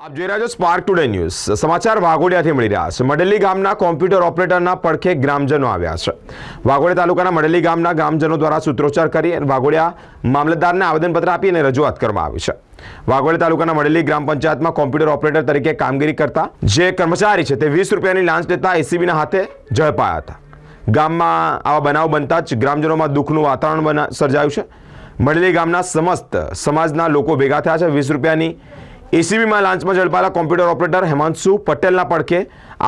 આપ જોઈ રહ્યા છો સ્પાર્ક ટુડે ન્યૂઝ સમાચાર વાઘોડિયાથી મળી રહ્યા છે। મડેલી ગામના કોમ્પ્યુટર ઓપરેટરના પડખે ગ્રામજનો આવ્યા છે। વાઘોડિયા તાલુકાના મડેલી ગામના ગ્રામજનો દ્વારા સૂત્રોચ્ચાર કરી અને વાઘોડિયા મામલતદારને આવેદનપત્ર આપી અને રજૂઆત કરવામાં આવી છે। વાઘોડિયા તાલુકાના મડેલી ગ્રામ પંચાયતમાં કોમ્પ્યુટર ઓપરેટર તરીકે કામગીરી કરતા જે કર્મચારી છે તે 20 રૂપિયાની લાંચ લેતા એસીબીના હાથે ઝડપાયા હતા। ગામમાં આવા બનાવ બનતા જ ગ્રામજનોમાં દુઃખનું વાતાવરણ સર્જાયું છે। મડેલી ગામના સમસ્ત સમાજના લોકો ભેગા થયા છે। 20 રૂપિયાની એસીબીમાં લાંચમાં ઝડપાયેલા કોમ્પ્યુટર ઓપરેટર હેમાંશુ પટેલના પડખે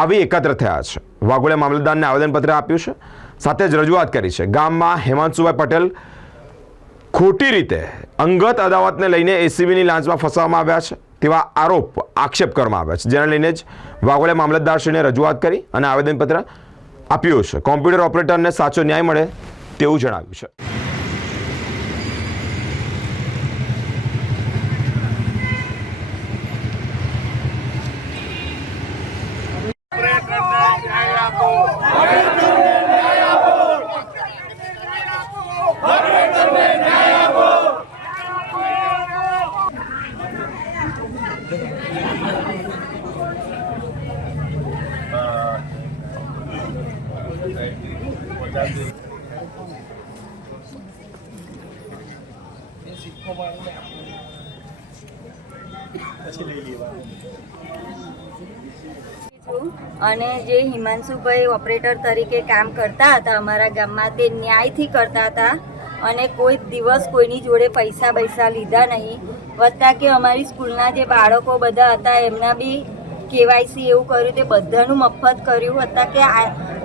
આવી એકત્ર થયા છે। વાઘોડિયા મામલતદારને આવેદનપત્ર આપ્યું છે, સાથે જ રજૂઆત કરી છે। ગામમાં હેમાંશુભાઈ પટેલ ખોટી રીતે અંગત અદાવતને લઈને એસીબીની લાંચમાં ફસાવવામાં આવ્યા છે તેવા આક્ષેપ કરવામાં આવ્યા છે, જેને લઈને જ વાઘોડિયા મામલતદારશ્રીને રજૂઆત કરી અને આવેદનપત્ર આપ્યું છે। કોમ્પ્યુટર ઓપરેટરને સાચો ન્યાય મળે તેવું જણાવ્યું છે। અને જે હિમાંશુભાઈ ઓપરેટર તરીકે કામ કરતા હતા અમારા ગામમાં, તે ન્યાયથી કરતા હતા અને કોઈ દિવસ કોઈની જોડે પૈસા લીધા નહીં। વત્તા કે અમારી સ્કૂલના જે બાળકો બધા હતા એમના બી કેવાયસી એવું કર્યું, તે બધાનું મફત કર્યું। વત્તા કે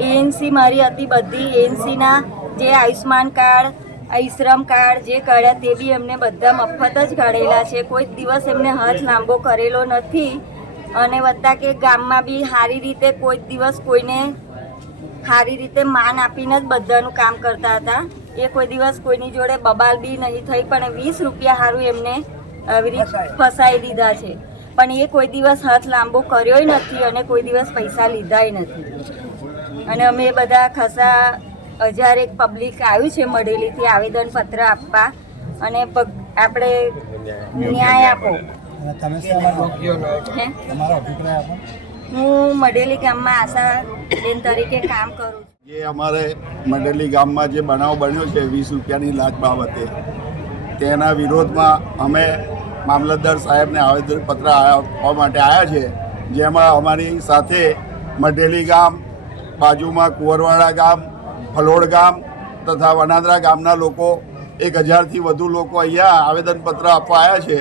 એએનસી મારી હતી, બધી એએનસીના જે આયુષ્માન કાર્ડ, ઈશ્રમ કાર્ડ જે કાઢ્યા તે બી એમને બધા મફત જ કાઢેલા છે। કોઈ દિવસ એમને હાથ લાંબો કરેલો નથી। અને વત્તા કે ગામમાં બી સારી રીતે કોઈ દિવસ કોઈને સારી રીતે માન આપીને જ બધાનું કામ કરતા હતા। એ કોઈ દિવસ કોઈની જોડે બબાલ બી નહીં થઈ, પણ 20 રૂપિયા સારું એમને આવી રીતે ફસાઈ દીધા છે। પણ એ કોઈ દિવસ હાથ લાંબો કર્યોય નથી અને કોઈ દિવસ પૈસા લીધાય નથી। અને અમે બધા ખાસા 1001 પબ્લિક આવ્યું છે મડેલીથી આવેદનપત્ર આપવા અને આપણે ન્યાય આપો। હું મડેલી ગામમાં આશાબેન તરીકે કામ કરું છું। જે અમારે મડેલી ગામમાં જે બનાવ બન્યો છે 20 રૂપિયાની લાંચ બાબતે, તેના વિરોધમાં અમે મામલતદાર સાહેબને આવેદનપત્ર આપવા માટે આવ્યા છે। જેમાં અમારી સાથે મડેલી ગામ, બાજુમાં કુંવરવાડા ગામ, ફલોડ ગામ તથા વનાદરા ગામના લોકો 1000થી વધુ લોકો અહીંયા આવેદનપત્ર આપવા આવ્યા છે।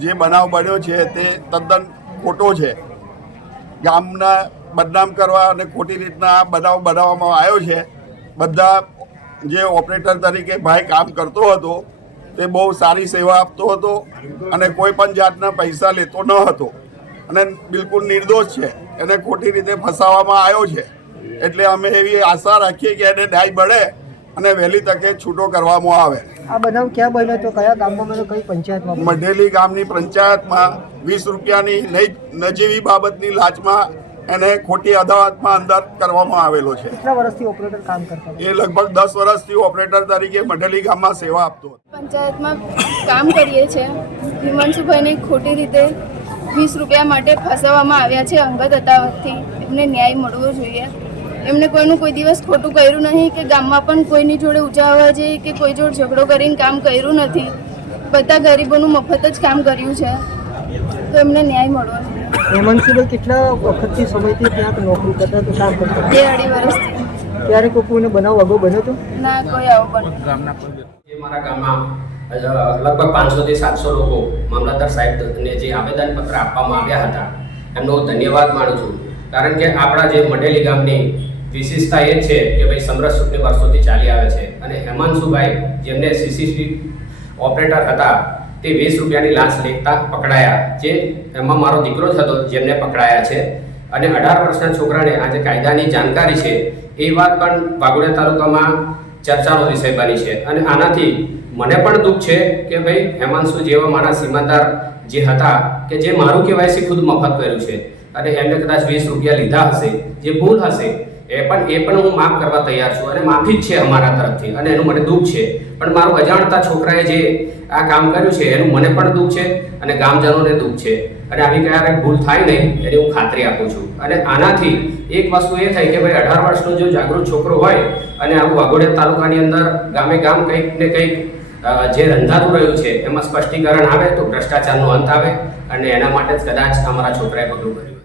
જે બનાવ બન્યો છે તે તદ્દન ખોટો છે। ગામના બદનામ કરવા અને ખોટી રીતના આ બનાવ બનાવવામાં આવ્યો છે। બધા જે ઓપરેટર તરીકે ભાઈ કામ કરતો હતો તે બહુ સારી સેવા આપતો હતો અને કોઈ પણ જાતના પૈસા લેતો ન હતો અને બિલકુલ નિર્દોષ છે। એને ખોટી રીતે ફસાવવામાં આવ્યો છે। એટલે અમે એવી આશા રાખીએ કે એને ન્યાય મળે અને વહેલી તકે છૂટો કરવામાં આવે। આ બનાવ ક્યાં બન્યો તો કયા ગામમાં બન્યો, કઈ પંચાયતમાં? મઢેલી ગામની પંચાયતમાં 20 રૂપિયાની નજીવી બાબતની લાંચમાં એને ખોટી અદાવતમાં અંદર કરવામાં આવેલો છે। કેટલા વર્ષથી ઓપરેટર કામ કરતા હતા? એ લગભગ 10 વર્ષથી ઓપરેટર તરીકે મઢેલી ગામમાં સેવા આપતો હતો। પંચાયતમાં કામ કરીએ છીએ। હિમાંશુભાઈને ખોટી રીતે 20 રૂપિયા માટે ફસાવવામાં આવ્યા છે અંગત અદાવતથી। એમને ન્યાય મળવો જોઈએ। એમને કોઈનું કોઈ દિવસ ખોટું કર્યું નહીં કે ગામમાં પણ કોઈની જોડે ઊંચા આવવા જઈએ કે કોઈ જોડે ઝઘડો કરીને કામ કર્યું નથી। બધા ગરીબોનું મફત જ કામ કર્યું છે, તો એમને ન્યાય મળવો જોઈએ। હેમાંશુભાઈ કેટલા વખતથી સમયથી ત્યાં નોકરી કરતા તો કામ કરતા? 2-2.5 વર્ષથી। ત્યારે કોઈને બનાવ અગાઉ બન્યો હતો? ના, કોઈ આવો પણ મારા ગામમાં લગભગ 500 થી 700 લોકો મામલતદાર સાહેબને જે આવેદનપત્ર આપવામાં આવ્યા હતા એમનો ધન્યવાદ માનું છું। કારણ કે આપણા જે મડેલી ગામની વિશેષતા એ છે કે ભાઈ સમરસ સુખની વર્ષોથી ચાલી આવે છે અને હેમાંશુભાઈ જેમને સીસીટીવી ઓપરેટર હતા તે 20 રૂપિયાની લાંચ લેતા પકડાયા। જે એમાં મારો દીકરો જ હતો જેમને પકડાયા છે અને 18 વર્ષના છોકરાને આજે કાયદાની જાણકારી છે એ વાત પણ વાઘોડિયા તાલુકામાં ચર્ચાનો વિષય બની છે। અને આનાથી મને પણ દુઃખ છે કે ભાઈ હેમાંશુ જેવા મારા સીમાદાર જે હતા કે જે મારું કેવાયસી ખુદ મફત કર્યું છે અને એમને કદાચ 20 રૂપિયા લીધા હશે, જે ભૂલ હશે એ પણ હું માફ કરવા તૈયાર છું અને માફી જ છે અમારા તરફથી અને એનું મને દુઃખ છે. પણ મારું અજાણતા છોકરાએ જે આ કામ કર્યું છે એનું મને પણ દુઃખ છે અને ગામજનોને દુઃખ છે અને આવી ક્યારેક ભૂલ થાય નહીં એની હું ખાતરી આપું છું. અને આનાથી એક વસ્તુ એ થઈ કે ભાઈ 18 વર્ષનો જો જાગૃત છોકરો હોય અને આવું વાઘોડિયા તાલુકાની અંદર ગામે ગામ કંઈક ને કંઈક જે રંધાતું રહ્યું છે એમાં સ્પષ્ટીકરણ આવે તો ભ્રષ્ટાચારનો અંત આવે અને એના માટે જ કદાચ અમારા છોકરાએ પગલું ભર્યું.